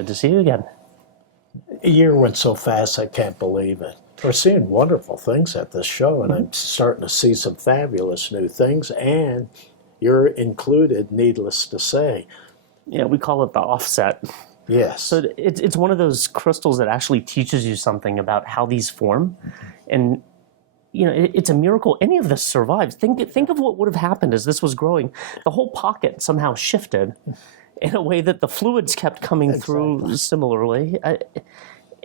Good to see you again. A year went so fast, I can't believe it. We're seeing wonderful things at this show, and I'm starting to see some fabulous new things, and you're included, needless to say. Yeah, we call it the offset. Yes. So it's one of those crystals that actually teaches you something about how these form. And, you know, it's a miracle any of this survives. Think of what would have happened as this was growing. The whole pocket somehow shifted in a way that the fluids kept coming through similarly.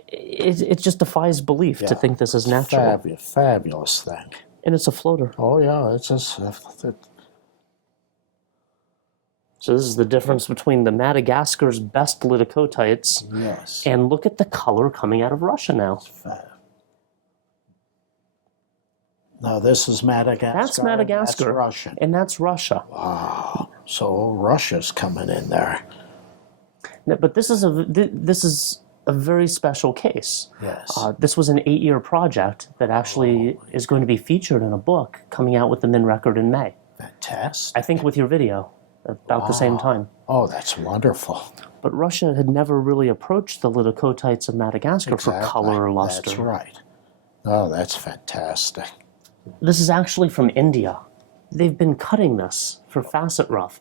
It just defies belief to think this is natural. Fabulous thing. And it's a floater. Oh, yeah. It's just... So this is the difference between the Madagascar's best liddicoatites. Yes. And look at the color coming out of Russia now. Now this is Madagascar. That's Madagascar. That's Russian. And that's Russia. Wow. So Russia's coming in there. No, but this is a very special case. Yes. This was an 8-year project that actually is going to be featured in a book coming out with the Min record in May. Fantastic. I think with your video about the same time. Oh, that's wonderful. But Russia had never really approached the liddicoatites of Madagascar for color or luster. That's right. Oh, that's fantastic. This is actually from India. They've been cutting this for facet rough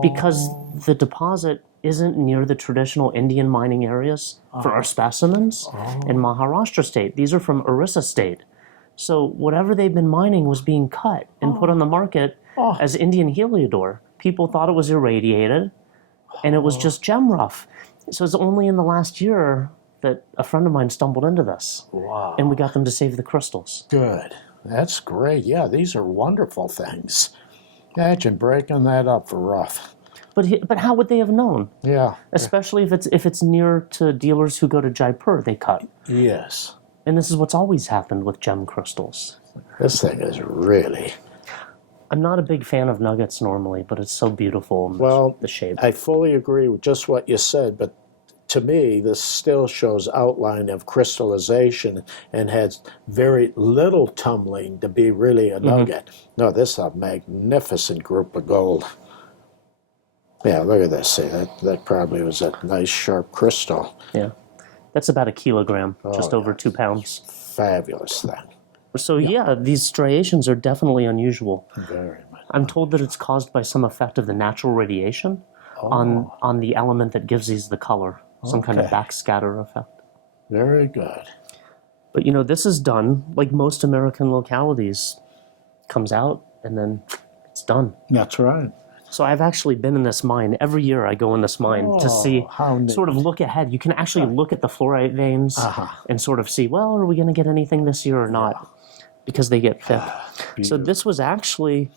because the deposit isn't near the traditional Indian mining areas for our specimens in Maharashtra state. These are from Orissa state. So whatever they've been mining was being cut and put on the market as Indian Heliodor. People thought it was irradiated, and it was just gem rough. So it's only in the last year that a friend of mine stumbled into this. Wow. And we got them to save the crystals. Good. That's great. Yeah, these are wonderful things. Imagine breaking that up for rough. But how would they have known? Yeah. Especially if it's near to dealers who go to Jaipur, they cut. Yes. And this is what's always happened with gem crystals. This thing is really... I'm not a big fan of nuggets normally, but it's so beautiful. Well, the shape. I fully agree with just what you said, but to me, this still shows outline of crystallization and has very little tumbling to be really a nugget. No, this is a magnificent group of gold. Yeah, look at this. See, that probably was a nice sharp crystal. Yeah, that's about 1 kilogram, just over 2 pounds. Fabulous thing. So yeah, these striations are definitely unusual. Very much. I'm told that it's caused by some effect of the natural radiation on the element that gives these the color, some kind of backscatter effect. Very good. But you know, this is done like most American localities. Comes out and then it's done. That's right. So I've actually been in this mine. Every year I go in this mine to see, sort of look ahead. You can actually look at the fluorite veins and sort of see, well, are we going to get anything this year or not? Because they get thick. So this was actually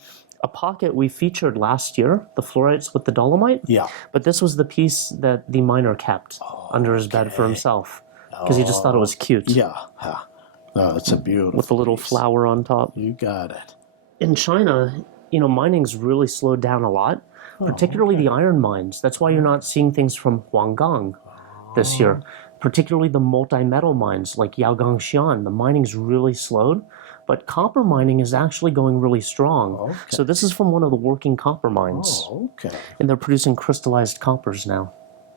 a pocket we featured last year, the fluorites with the dolomite. Yeah. But this was the piece that the miner kept under his bed for himself because he just thought it was cute. Yeah. Oh, it's a beautiful with the little flower on top. You got it. In China, you know, mining's really slowed down a lot, particularly the iron mines. That's why you're not seeing things from Huanggang this year, particularly the multi-metal mines like Yaogangshan. The mining's really slowed, but copper mining is actually going really strong. So this is from one of the working copper mines. And they're producing crystallized coppers now.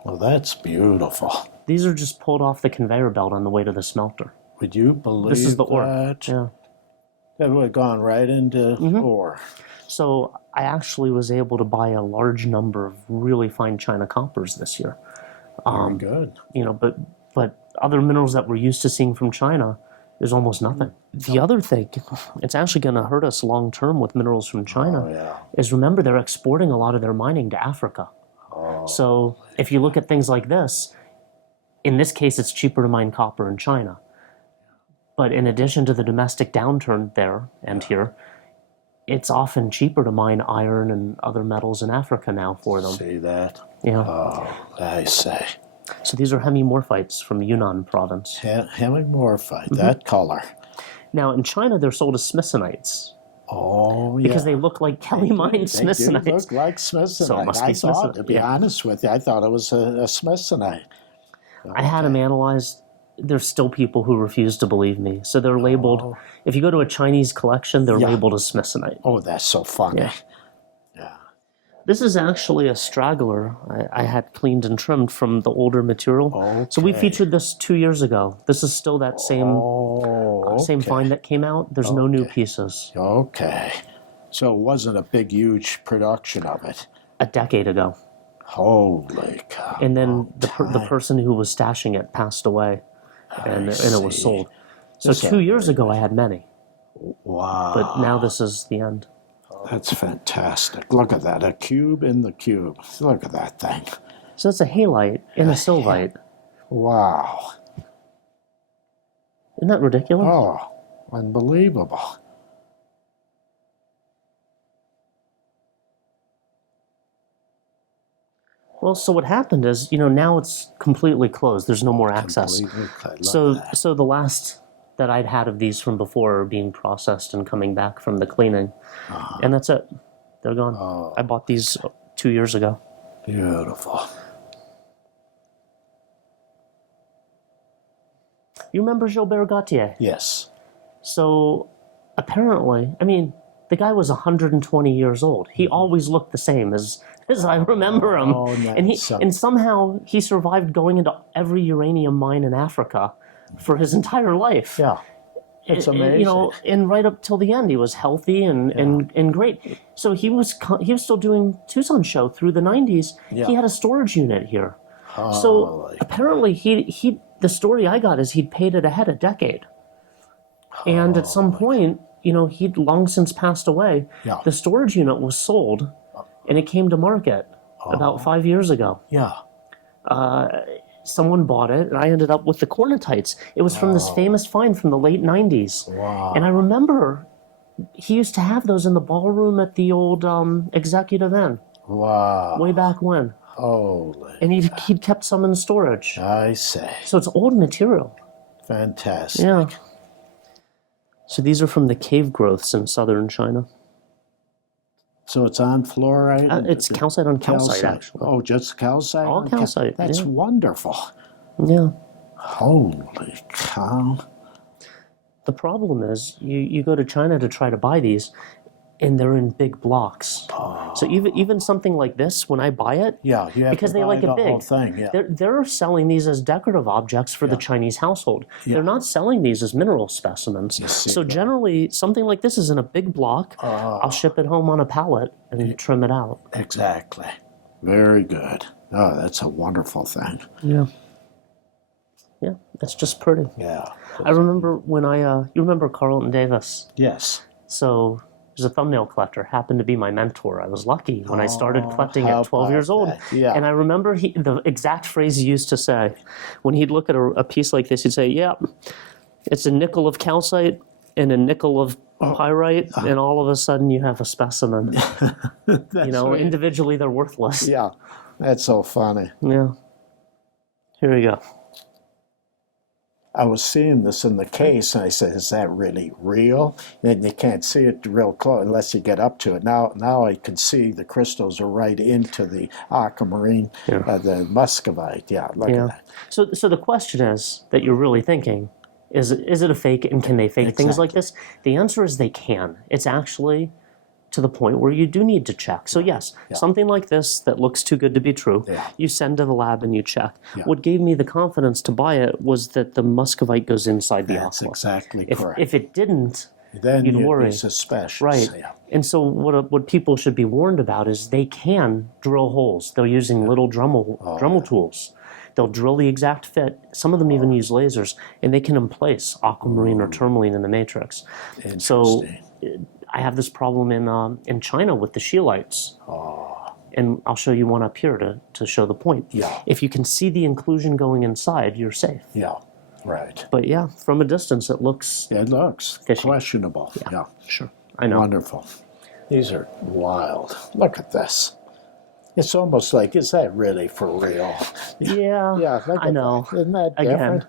Well, that's beautiful. These are just pulled off the conveyor belt on the way to the smelter. Would you believe this is the ore. that? Yeah. That would have gone right into ore. So I actually was able to buy a large number of really fine China coppers this year. Very good. You know, but other minerals that we're used to seeing from China, there's almost nothing. The other thing, it's actually going to hurt us long term with minerals from China, is remember they're exporting a lot of their mining to Africa. So if you look at things like this, in this case it's cheaper to mine copper in China. But in addition to the domestic downturn there and here, it's often cheaper to mine iron and other metals in Africa now for them. See that? Yeah. Oh, I say. So these are hemimorphites from Yunnan province. Hemimorphite, that color. Now in China they're sold as smithsonites. Oh, yeah. Because they look like Kelly mine smithsonites. They look like smithsonite. So it must be smithsonite. To be honest with you, I thought it was a smithsonite. I had them analyzed. There's still people who refuse to believe me. So they're labeled, if you go to a Chinese collection, they're labeled as smithsonite. Oh, that's so funny. Yeah. This is actually a straggler I had cleaned and trimmed from the older material. So we Okay. featured this 2 years ago. This is still that same same Okay. find that came out. There's no new pieces. Okay. So it wasn't a big, huge production of it. A decade ago. Holy cow. And then the person who was stashing it passed away, and it was see. sold. So That's 2 years ago I had many, Wow. but now this is the end. That's fantastic. Look at that. A cube in the cube. Look at that thing. So it's a halite and a sylvite. Wow. Isn't that ridiculous? Oh, unbelievable. Well, so what happened is, now it's completely closed. There's no more access. Completely. I love So, that. so the last that I'd had of these from before are being processed and coming back from the cleaning, and that's it. They're gone. Oh. I bought these 2 years ago. Beautiful. You remember Gilbert Gautier? Yes. So apparently, the guy was 120 years old. He always looked the same as I remember him. Oh, and nice. and somehow he survived going into every uranium mine in Africa for his entire life. Yeah. It's amazing. And right up till the end, he was healthy and great. So he was still doing Tucson show through the 90s. Yeah. He had a storage unit here. So Holy apparently the story I got is he'd paid it ahead a decade. And at some point, he'd long since passed away. Yeah. The storage unit was sold, and it came to market about 5 years ago. Yeah. Someone bought it, and I ended up with the cornetites. It was from this famous find from the late 90s. Wow. And I remember he used to have those in the ballroom at the old Executive Inn, Wow. way back when. Holy. And he'd kept some in storage. I say. So it's old material. Fantastic. Yeah. So these are from the cave growths in southern China. So it's on fluorite? It's calcite on calcite, actually. Oh, just calcite? All on calcite, That's yeah. wonderful. Yeah. Holy cow. The problem is you go to China to try to buy these, and they're in big blocks. So even something like this, when I buy it, Yeah, you have because to they buy like it the big, whole thing. Yeah. they're selling these as decorative objects for the Chinese household. They're not selling these as mineral specimens. see So generally, something like this is in a big block. I'll ship it home on a pallet and trim it out. Exactly. Very good. Oh, that's a wonderful thing. Yeah. Yeah, it's just pretty. Yeah. I remember when you remember Carlton Davis? Yes. So there's a thumbnail collector, happened to be my mentor. I was lucky when I started collecting how at 12 years about old. that? Yeah. And I remember the exact phrase he used to say. When he'd look at a piece like this, he'd say, yeah, it's a nickel of calcite and a nickel of pyrite, and all of a sudden you have a specimen. Right. Individually they're worthless. Yeah. That's so funny. Yeah. Here we go. I was seeing this in the case, and I said, is that really real? And you can't see it real close unless you get up to it. Now I can see the crystals are right into the aquamarine, the muscovite. Yeah, look at that. So the question is that you're really thinking, is it a fake, and can they fake things like this? The answer is they can. It's actually to the point where you do need to check. So yes, something like this that looks too good to be true, you send to the lab and you check. What gave me the confidence to buy it was that the muscovite goes inside the That's aqua. exactly If correct. it didn't, Then you'd you'd worry. be suspicious. Right. Yeah. And so what people should be warned about is they can drill holes. They're using little Dremel tools. They'll drill the exact fit. Some of them even use lasers, and they can emplace aquamarine or tourmaline in the matrix. So I have this problem in China with the scheelites. And I'll show you one up here to show the point. Yeah. If you can see the inclusion going inside, you're safe. Yeah. Right. But yeah, from a distance, it looks It looks fishy. questionable. Yeah. Sure. I know. Wonderful. These are wild. Look at this. It's almost like, is that really for real? Yeah, Yeah, look I at know. that. Isn't that Again, different?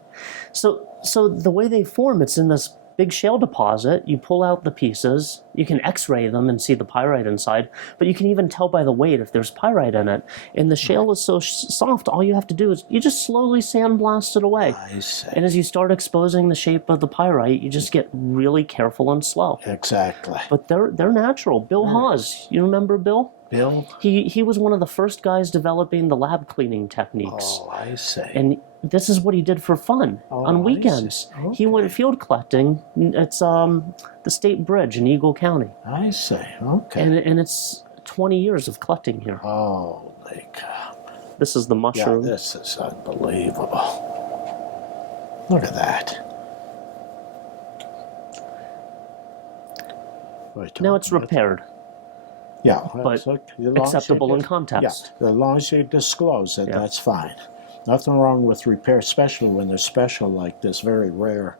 so the way they form, it's in this big shale deposit. You pull out the pieces. You can X-ray them and see the pyrite inside, but you can even tell by the weight if there's pyrite in it. And the shale is so soft, all you have to do is you just slowly sandblast it away. I see. And as you start exposing the shape of the pyrite, you just get really careful and slow. Exactly. But they're natural. Bill Hawes, you remember Bill? Bill? He was one of the first guys developing the lab cleaning techniques. Oh, I see. And this is what he did for fun on weekends. Okay. He went field collecting. It's the State Bridge in Eagle County. I see. Okay. And it's 20 years of collecting here. Holy cow. This is the Yeah, mushroom. this is unbelievable. Look at that. Now it's repaired, Yeah, but look, as long as acceptable you in dis- context. Yeah, as long as you disclose it, Yeah. that's fine. Nothing wrong with repair, especially when they're special like this, very rare.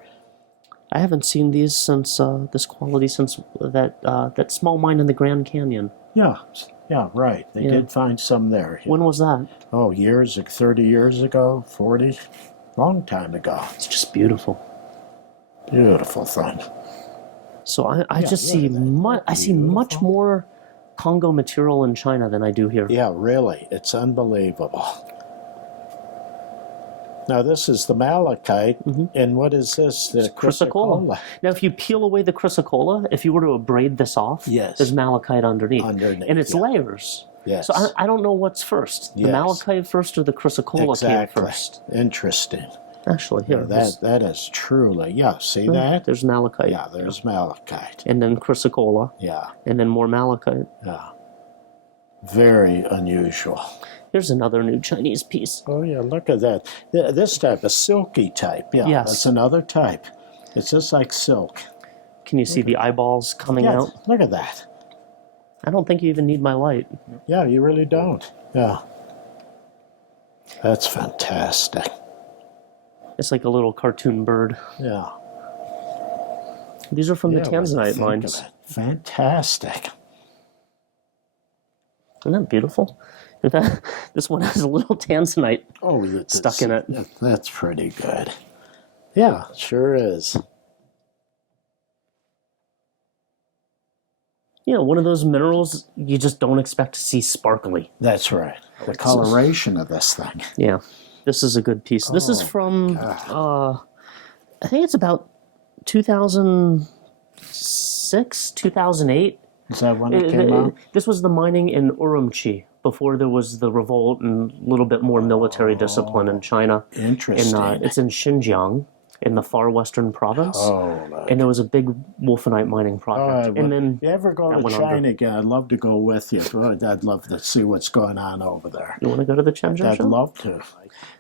I haven't seen these since this quality since that small mine in the Grand Canyon. Yeah, yeah, right. They Yeah. did find some there. When was that? Oh, 30 years ago, 40, long time ago. It's just beautiful. Beautiful thing. So I just see I see beautiful. much more Congo material in China than I do here. Yeah, really, it's unbelievable. Now this is the malachite, and what is this? The Chrysocolla. Now, if you peel away the chrysocolla, if you were to abrade this off, Yes. there's malachite underneath. Underneath, And it's yeah. layers. Yes. So I don't know what's first. The Yes. malachite first or the chrysocolla Exactly. came first. Interesting. Actually, here. That is truly, yeah, see that? There's malachite. Yeah, there's malachite. And then chrysocolla. Yeah, And then more malachite. yeah. Very unusual. Here's another new Chinese piece. Oh yeah, look at that. This type, a silky type. Yeah, Yes. that's another type. It's just like silk. Can you see the eyeballs coming Yeah, out? look at that. I don't think you even need my light. Yeah, you really don't. Yeah. That's fantastic. It's like a little cartoon bird. Yeah. These are from Yeah, the when you Tanzanite think mines. of it. Fantastic. Isn't that beautiful? In fact, this one has a little Tanzanite Oh, stuck in it. That's pretty good. Yeah, sure is. You know, one of those minerals you just don't expect to see sparkly. That's right. The coloration of this thing. Yeah, this is a good piece. This is from, I think it's about 2006, 2008. Is that when it came out? This was the mining in Urumqi before there was the revolt and a little bit more military discipline in China. Interesting. It's in Xinjiang, in the far western province. Oh, look. And there was a big wolfenite mining project. And then you ever go that to went China under. again? I'd love to go with you. I'd love to see what's going on over there. You want to go to the Shenzhen I'd show? love to.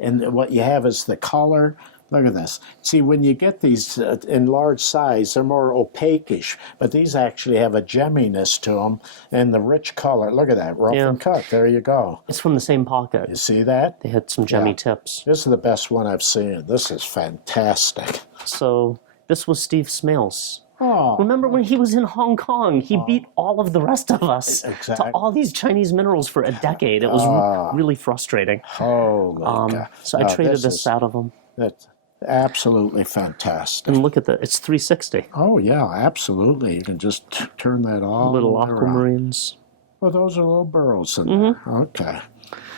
And what you have is the color. Look at this. See, when you get these in large size, they're more opaque-ish, but these actually have a gemminess to them and the rich color. Look at that, rough and cut. There you go. It's from the same pocket. You see that? They had some gemmy Yeah. tips. This is the best one I've seen. This is fantastic. So this was Steve Smales. Oh, Remember when he was in Hong Kong? He beat all of the rest of us Exactly. to all these Chinese minerals for a decade. It was really frustrating. holy cow. So I No, traded this out of him. That's absolutely fantastic. And look at that. It's 360. Oh, yeah, absolutely. You can just turn that all Little the way around. aquamarines. Well, those are little burrows in there. Okay.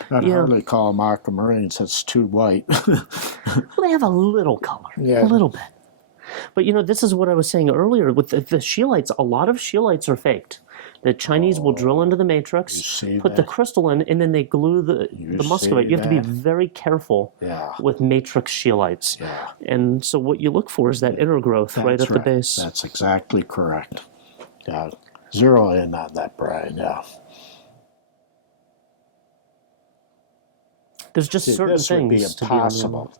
I'd Yeah. hardly call them aquamarines. It's too white. Well, they have a little color. Yeah. A little bit. But, you know, this is what I was saying earlier. With the scheelites, a lot of scheelites are faked. The Chinese will drill into the matrix, see put the that? crystal in, and then they glue the muscovite. see You have to be that? very careful Yeah. with matrix scheelites. Yeah. And so what you look for is that inner growth right That's at the base. That's exactly correct. Yeah. Zero in on that, Brian. Yeah. There's just certain This would be things to be on the impossible.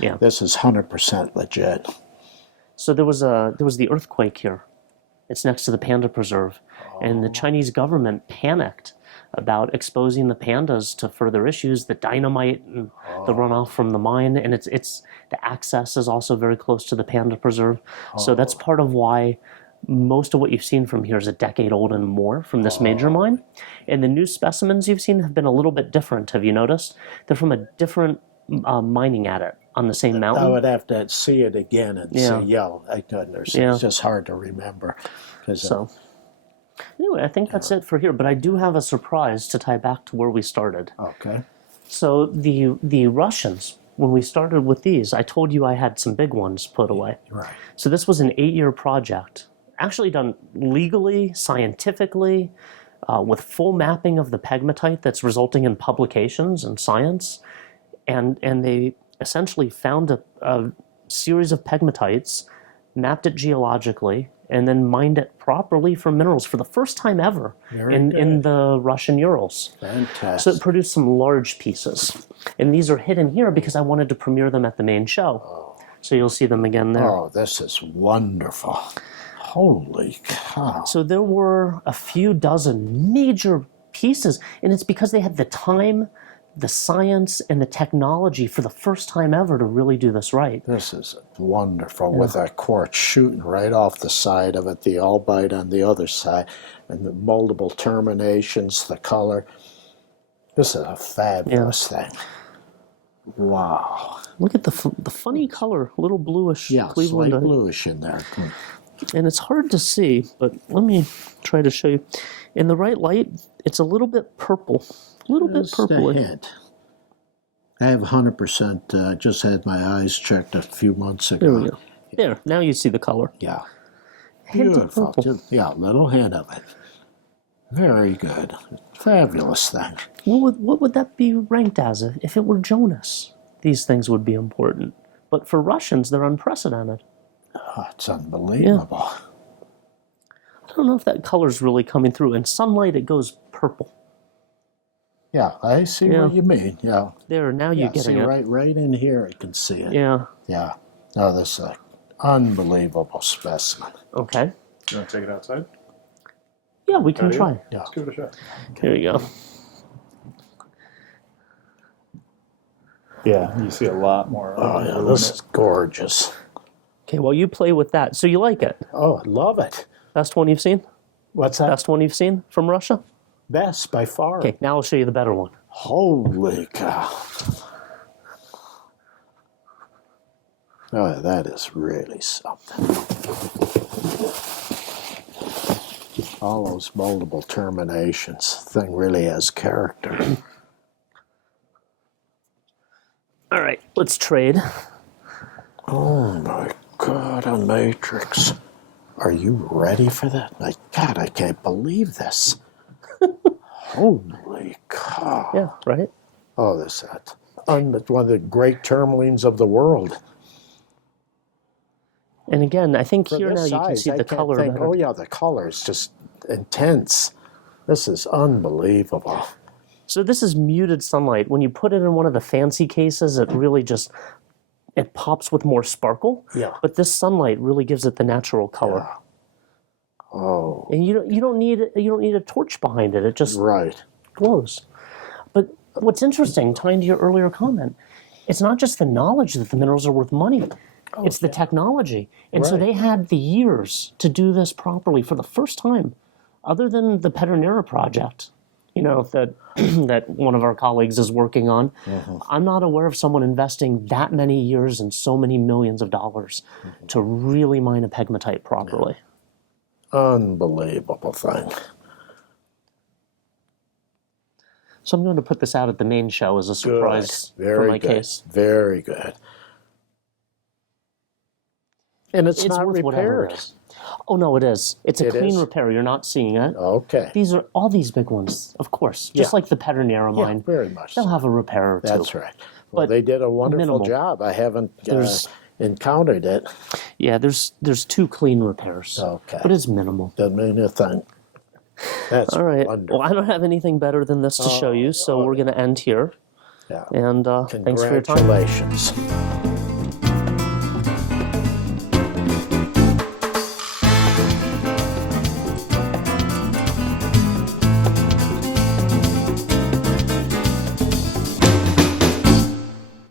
Yeah. This is 100% legit. So there was the earthquake here. It's next to the panda preserve, and the Chinese government panicked about exposing the pandas to further issues, the dynamite and the runoff from the mine, and it's the access is also very close to the panda preserve. So that's part of why most of what you've seen from here is a decade old and more from this major mine. And the new specimens you've seen have been a little bit different. Have you noticed? They're from a different mining adit. on the same I mountain. would have to see it again and say, my goodness, Yeah. it's just hard to remember. So anyway, I think that's it for here. But I do have a surprise to tie back to where we started. Okay. So the Russians, when we started with these, I told you I had some big ones put away. Right. So this was an 8-year project, actually done legally, scientifically, with full mapping of the pegmatite that's resulting in publications in science. And they essentially found a series of pegmatites, mapped it geologically, and then mined it properly for minerals for the first time ever in the Russian Urals. Fantastic. So it produced some large pieces. And these are hidden here because I wanted to premiere them at the main show. So you'll see them again there. Oh, this is wonderful. Holy cow. So there were a few dozen major pieces, and it's because they had the time, the science, and the technology for the first time ever to really do this right. This is wonderful, with that quartz shooting right off the side of it, the ELBAITE on the other side, and the multiple terminations, the color. This is a fabulous thing. Wow. Look at the funny color, a little bluish Cleveland. Slight bluish in there. And it's hard to see, but let me try to show you. In the right light, it's a little bit purple. A little bit purpley. I have 100%, just had my eyes checked a few months ago. There we go. There, now you see the color. Yeah. Hint of Beautiful. purple. Little hint of it. Very good. Fabulous thing. What would that be ranked as if it were Jonas? These things would be important. But for Russians, they're unprecedented. Oh, it's unbelievable. I don't know if that color's really coming through. In sunlight, it goes purple. Yeah, I see what you mean. Yeah. There, now you're getting it. Right in here, I can see it. Yeah. Yeah. No, this is an unbelievable specimen. Okay. You want to take it outside? Yeah, we can try. Yeah. Let's give it a shot. Here we go. Yeah, you see a lot more. Oh, yeah, this is gorgeous. Okay, well, you play with that. So you like it? Oh, I love it. Best one you've seen? What's that? Best one you've seen from Russia? Best by far. Okay, now I'll show you the better one. Holy cow. Oh, that is really something. All those multiple terminations. Thing really has character. All right, let's trade. Oh my God, a matrix. Are you ready for that? My God, I can't believe this. Holy cow. Yeah, right? Oh, this is one of the great tourmalines of the world. And again, I think For here this now you can size, see I the can't color think, better. oh yeah, the color is just intense. This is unbelievable. So this is muted sunlight. When you put it in one of the fancy cases, it really just, it pops with more sparkle. Yeah. But this sunlight really gives it the natural color. Yeah. Oh, And you don't need a torch behind it. It just right. glows. But what's interesting, tying to your earlier comment, it's not just the knowledge that the minerals are worth money. It's the technology. And so Right. they had the years to do this properly for the first time, other than the Pedernera project, that that one of our colleagues is working on. I'm not aware of someone investing that many years and so many millions of dollars to really mine a pegmatite properly. Unbelievable thing. So I'm going to put this out at the main show as a surprise Very for my good. case. Very good. And it's not worth whatever repaired. it is. Oh no, it is. It's a It clean is? repair. You're not seeing it. Okay. These are all these big ones, of course. Just Yeah. like the Pedernera Yeah, mine. very much. They'll have a repair or two. That's right. Well, But they did a wonderful minimal. job. I haven't There's- encountered it. Yeah, there's 2 clean repairs. Okay. But it's minimal. Doesn't mean a thing. That's All right. wonderful. Well, I don't have anything better than this to show you, so we're going to end here. Yeah. And thanks for your time. Congratulations.